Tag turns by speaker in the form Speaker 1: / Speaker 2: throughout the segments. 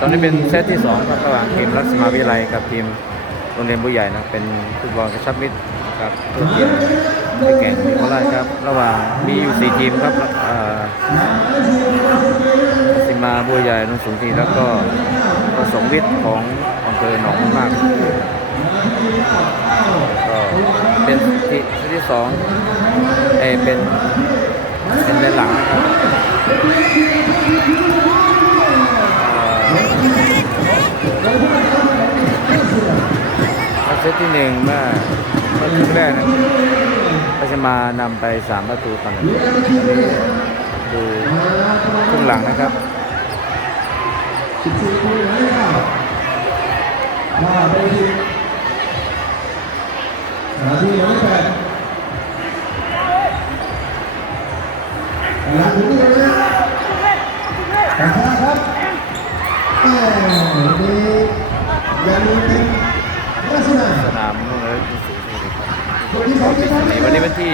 Speaker 1: ตอนนี้เป็นเซตที่สองครับระหว่างทีมรัชมาวิไลกับทีมโรงเรียนผู้ใหญ่นะเป็นฟุตบอลกระชับมิตรครับตัวเทียมในแก่งโคราชครับ ระหว่างมีอยู่สี่ทีมครับเอ่อสิมาบัวใหญ่นนสูงทีแล้วก็ประสงวิทย์ของอำเภอหนองมากก็เป็นที่ที่สองเอเป็นเป็นในหลังนะครับ เซ ตที่หนึ่งเมื่อเมื่อครึ่งแรกนะก็จะมานำไปสามประตูต่อหนึ่งดูครึ่งหลังนะครับ
Speaker 2: มาไปทีมาที่หมายเลขแปดหลังถึงนี่เลยขอบคุณครับแหมมียาลูเป็นลักษณะ
Speaker 1: สนามนู่นเลยที่สูงที่สุดครับ
Speaker 2: คนที่สองที่สอง
Speaker 1: นี่วันนี้วันที่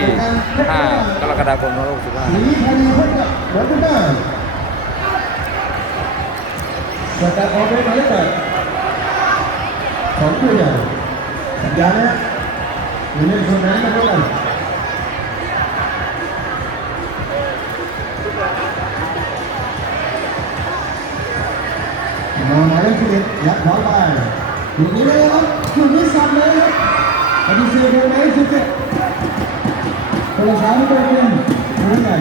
Speaker 1: 5กรกฎาคม2565
Speaker 2: สีพอดีพบกับหัวคุณบ้านสกัดออกไปหมาเลขแปดของผู้ใหญ่สัญญาณนะอยู่ในส่วนนั้นนะครับมาหมายเลขสิบเอ็ดยัดขวาไปอยู่นี้เลยครับอยู่นี้สั่นเลยครับปฏิเสธเลยไหมสิบเอ็ดคนละสามตัวเป็น หัวใหญ่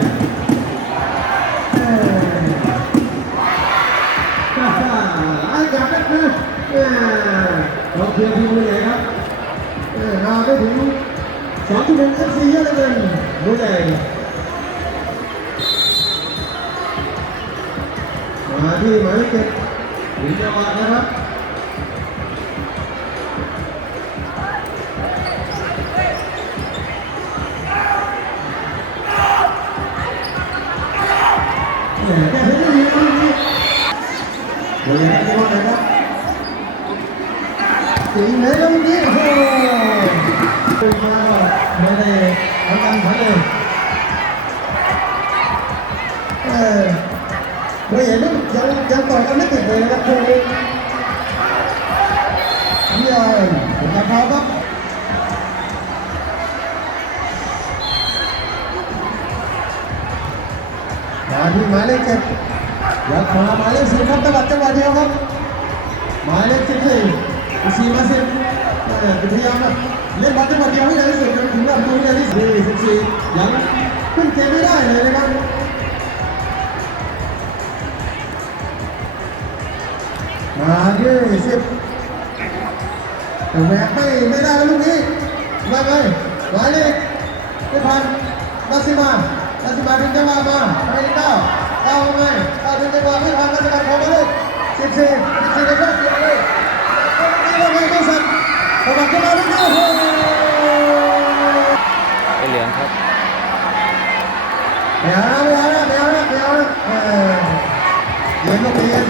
Speaker 2: เอ้ยฮ่าฮ่าอาจารย์นะเอ้ยเราเพียงทีมหัวใหญ่ครับเอ้ยมาได้ถึงสองจุดหนึ่งเอฟซีเยอะเหลยเกินหัวใหญ่มาที่หมายเลขเจ็ดถึงจังหวะนะครับแหม่แค่เห็นดีดีดีเดี๋ยวอย่างนี้ว่าไงครับสีไหนแล้วเมื่อกี้โอ้โหเป็นมาไม่ได้ทำการขันเลยเออเราเห็นว่ายังยังต่อยกันไม่ติดเลยนะครับคู่นี้นี่เลยผมจะพาครับมาที่หมายเลขเจ็ดอยากขวาหมายเลขสี่ครับตบัดจังหวะเดียวครับหมายเลขสิบสี่สี่มาสิบ พยายามนะเล่นบอลจังหวะเดียวให้ได้ที่สุดจนถึงลำตัวได้ที่สี่สิบสี่ยังขึ้นเกมไม่ได้เลยนะครับมาที่สิบแต่แหวกไม่ไม่ได้ลูกนี้มาไงหมายเลขไม่พันมาสิมามาสิมาถึงจังหวะมาไปเก้าเก้าไงเก้าถึงจังหวะไม่พันมาสิมาขอมาเลยสิบสี่สิบสี่นะครับเดียวเลยนี่ว่าไงก็สั่น สมัครเข้ามาเลยนะโอ้โห
Speaker 1: ไอเหลืองครับ
Speaker 2: ไม่เอาไม่เอาไม่เอาไม่เอาเออเย็นลูกเย็น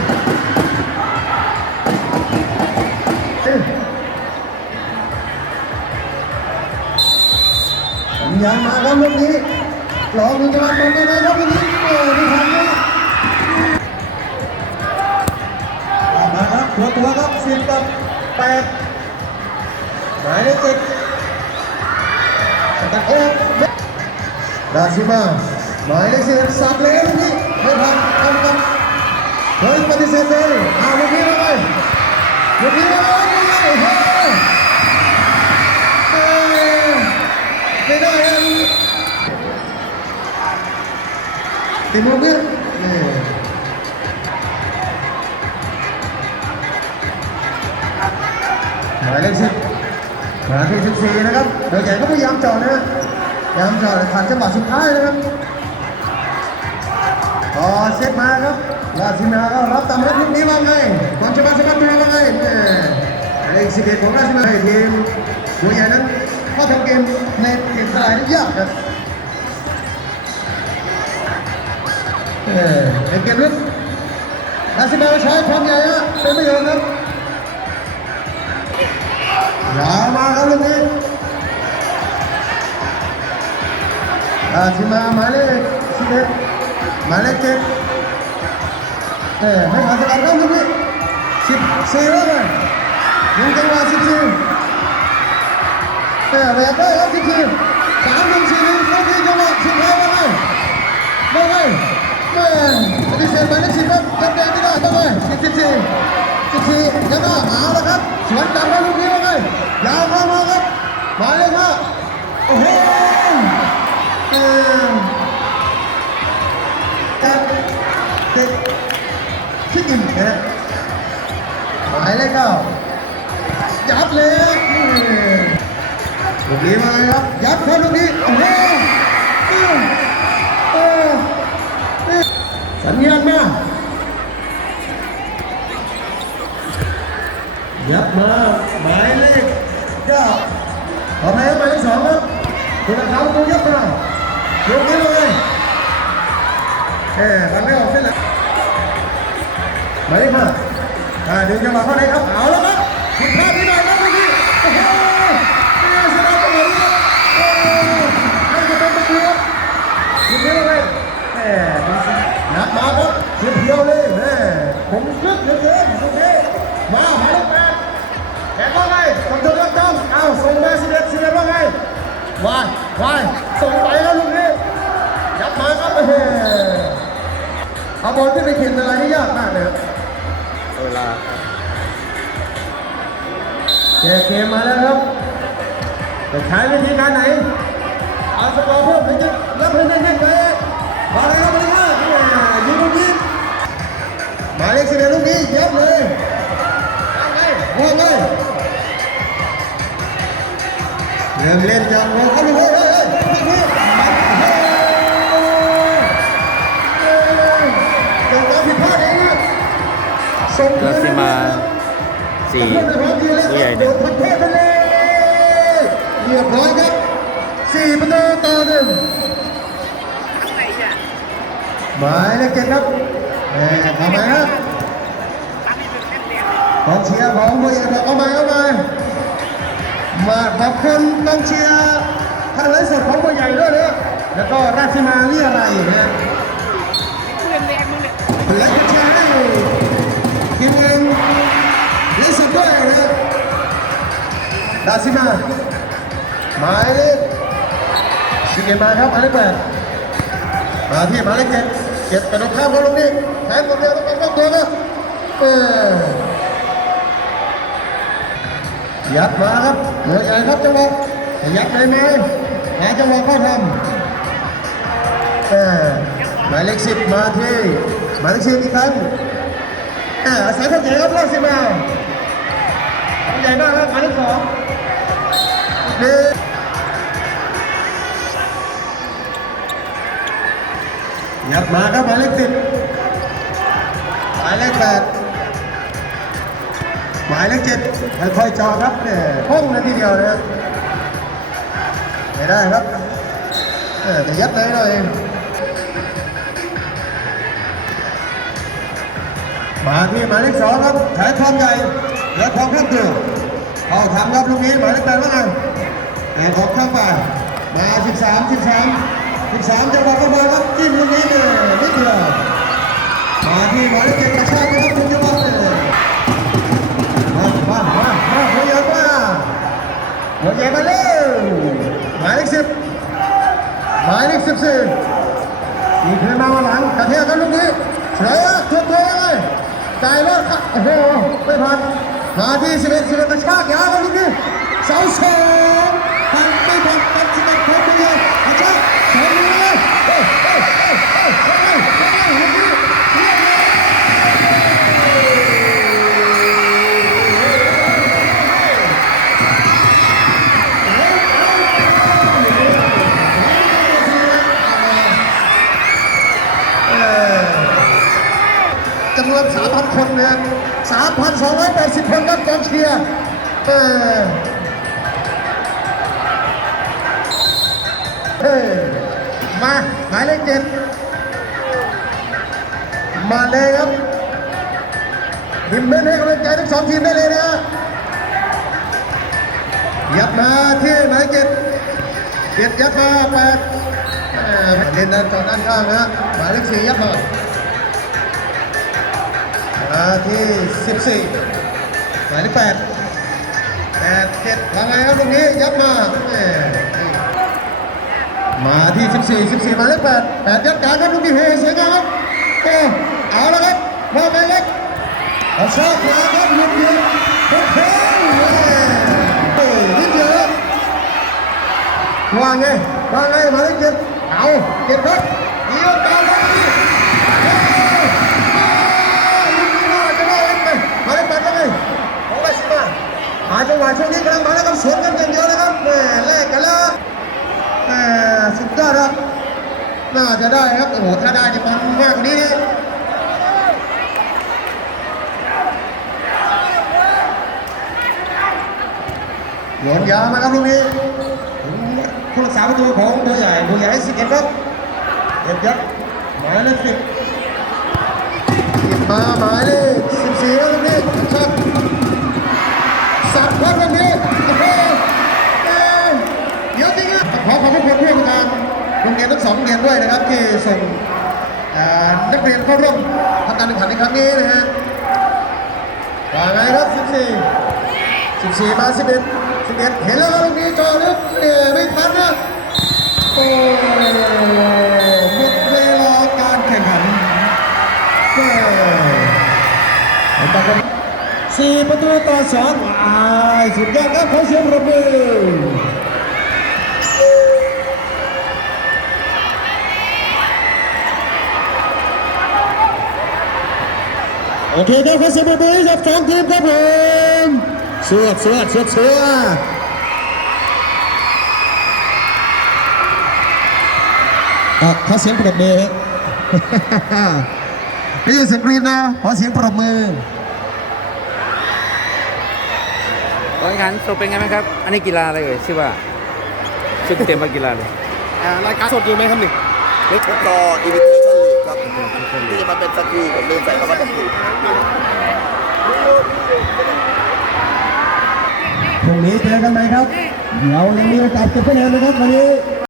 Speaker 2: สัญญาณมาครับลูกนี้ลองดูจังหวะตรงนี้ไหมครับลูกนี้เออไม่ทันนะมาครับตัวตัวครับสิบกับแปดายเลขเจ็ดสกัดโอ้ดาซิมาหมายเลขสิบสับเลยลูกนี้ไม่ทันทำกันเฮ้ยปฏิเสธเลยเอาลูกนี้มาไปลูกนี้มาไปโอ้โหไม่ได้ครับติมลูกนี้นี่หมายเลขสิบ หมายเลขสิบสี่นะครับโดยใหญ่ก็พยายามเจาะนะพยายามเจาะผ่านจังหวะสุดท้ายนะครับพอเซตมาครับลาซินาก็รับตามรับลูกนี้ว่าไงความฉบับฉบับตัวว่าไงแหม่ยเลขสิบเอ็ดของลาซินาทีมหัวใหญ่นั้นเข้าทำเกมในเกมสลายได้ยากครับเออเป็นเกมลึกนาซิมาใช้ความใหญ่ฮะเป็นประโยชน์ครับ ยาวมาครับลูกนี้นาซิมาหมายเลขสิบเอ็ดหมายเลขเจ็ดเออไม่ผ่านสกัดครับลูกนี้สี่แล้วไงยิงจังหวะสิบสี่แต่แหวกได้ครับสิบสี่สามหนึ่งสี่หนึ่งเข้าที่จังหวะสุดท้ายว่าไงว่าไงแม่ปฏิเสธหมายเลขสิบครับจำได้ไม่ได้ต้องไงสิบสี่ สิบสี่ยังไงเอาละครับสวนกลับมาลูกนี้ว่าไงยาวเข้ามาครับหมายเลขห้าโอ้โหเออจับเด็กคิดอินนะฮะหมายเลขเก้ายัดเลยลูกนี้มาเลยครับยัดครับลูกนี้โอ้โหเออเออสัญญาณมา ยัดมาหมายเลขเก้าขอหมายเลขหมายเลขสองครับคุณนักข่าวดูยัดมาลูกนี้เลยเอ๊ะมันไม่ออกเส้นลังหมายเลขห้าอ่าเดึงจังหวะเข้าในครับเอาแล้วครับผิดพลาดนิดหน่อยครับลูกนี้โอ้โหนี่ชนะไปเลยครับโอ้ให้จะเป็นประตูครับยิงเร็วเลยแหมนัดมาครับเสียเพียวเลยแหมผมลึกเหลือเกินโอเคมาหมา ว่าไงต้องดูรับจ้องเอาส่งมาสิบเอ็ดสิบเอ็ดว่าไงวายวายส่งไปแล้วลูกนี้ยัดมาครับเฮ้เอาบอลที่ไปเข็นอะไรนี่ยากมากเลยครับ
Speaker 1: เวลาครับ
Speaker 2: แกเกมมาแล้วครับจะใช้วิธีการไหนเอาสกอร์เพิ่มถึงจะรับให้ได้แค่ไหนมาเลยครับมาเลยครับยิงลูกนี้หมายเลขสิบเอ็ดลูกนี้เย็บเลยว่าไง เริ่มเล่นจังเลยครับลูกเฮ้ยเฮ้ยเฮ้ยจังหวะผิดพลาดเองส่ง
Speaker 1: รัสมาสี่ผู้ใหญ่หนึ่ง
Speaker 2: เทพไปเลยเรียบร้อยครับสี่ประตูต่อหนึ่งหมายเลขเจ็ดครับแหม่ทำไมครับกองเชียร์ของผู้ใหญ่บอกเอาม่เอาให มาขอบคุณกองเชียร์ทางไลฟ์สดของผู้ใหญ่ด้วยนะแล้วก็ราชมาวิทยาลัยนะและก็แชร์ให้ทีมงานไลฟ์สดด้วยนะราซิมาหมายเลขสิบเอ็ดมาครับหมายเลขแปดมาที่หมายเลขเจ็ดเจ็ดกระโดดข้ามเขาลงนี่แทนคนเดียวต้องการต้องตัวนะเออ ยัดมาครับเหัวใหญ่ครับจังหวะยัดไปไหมหาจังหวะเข้าทำเออหมายเลขสิบมาที่หมายเลขสิบอีกครั้งอ่าอาศัยคนใหญ่ครับรอดสิมาคนใหญ่มากครับหมายเลขสองหนึ่งยับมาครับหมายเลขสิบหมายเลขแปด หมายเลขเจ็ดค่อยๆจอครับเนี่ยห้องนาทีเดียวนะไม่ได้ครับเออแต่ยัดเลยหน่อยมาที่หมายเลขสองครับแถวทองใหญ่และทองข้ามตัวเข้าทำครับลูกนี้หมายเลขแปดว่าไงแต่ออกข้างไปมา13 13 13จังหวะเข้ามาครับจิ้มลูกนี้เลยนิดเดียวมาที่หมายเลขเจ็ดกระชากนะครับคุณ หัวใหญ่มาเร็วหมายเลขสิบหมายเลขสิบสี่มีเพื่อนมาวันหลังกระเทียกันลูกนี้เฉยอะทุบตัวเลยจ่ายแล้วครับโอ้โหไม่ผ่านนาที่11 11กระชากยาวกันลูกนี้เสาสอ คนนี่ย3,280 คนครับกองเชียร์เออเฮ้มา หมายเลขเจ็ดมาเลยครับดิมเบนให้กำลังใจทั้งสองทีมได้เลยนะยัดมาที่หมายเลขเจ็ดเจ็ดยัดมาแปดเอ่อเล่นด้านต่อด้านข้างนะหมายเลขสี่ยัดมา มาที่ 14มายเลขแปดแปดเจ็ดว่าไงครับตรงนี้ยับมามาที่สิบสี่สิบสี่หมายเลขแปดแปดยับกลางครับลูกนี้เฮเสียงครับโอ้เอาแล้วครับว่าไงเล็กเอาชอบขวาครับหยุดหยุดโอ้โหเฮ้นิดเดียวครับว่าไงว่าไงหมายเลขเจ็ดเอาเจ็ดครับเดียวกลางครับนี่เฮ้ย ลูกนี้น่าจะได้เล่นไปมาเล่นไปก็ไงของไปสิมาหาจังหวะช่วงนี้กำลังมาแล้วครับสวนกันอย่างเดียวนะครับแหม่แลกกันแล้วแหม่สุดยอดครับ น่า จะได้ครับ โอ้โห ถ้าได้นี่มันมากกว่านี้นี่โยนยามาครับลูกนี้ผู้รักษาประตูของเบอใหญ่เบอร์ใหญ่สิบเอ็ดครับเอ็ดยัดหมายเลขสิบหยิบมาหมายเลข14แล้วตรงนี้ครับสับครับตรงนี้โอ้โหเอ้ยเดี๋ยวจริงครับขอขอบพระคุณผู้ประการ โรงเรียนทั้งสองโรงเรียนด้วยนะครับ ที่ส่งนักเรียนเข้าร่วมทำการแข่งขันในครั้งนี้นะฮะว่าไงครับ 14 14 มา 11 11 เห็นแล้วครับตรงนี้จอลึกเนี่ยไม่ทันนะโอ้หมดเวลาการแข่งขันสี่ประตูต่อสองอายสุดยอดครับขอเสียงปรบมือ โอเคครับขอเสียงปรบมือให้กับสองทีมครับผมสวดสวดสวดสวดอะขอเสียงปรบมือครับไม่ใช่เสียงกรีดนะขอเสียงปรบมือ
Speaker 1: การแข่งขันสรุปเป็นไงไหมครับ อันนี้กีฬาอะไรเอ่ยชื่อว่าชื่อเต็มว่ากีฬาเลย
Speaker 3: รายการสดอยู่ไหมครับหนึ่ง
Speaker 4: ฟุตซอลอินวิ ที่จะมาเป็นสกรีผมลืมใส่คำว่าสกรี
Speaker 2: พรุ่งนี้เจอกันไหมครับ เรายังมีโอกาสเก็บคะแนนนะครับวันนี้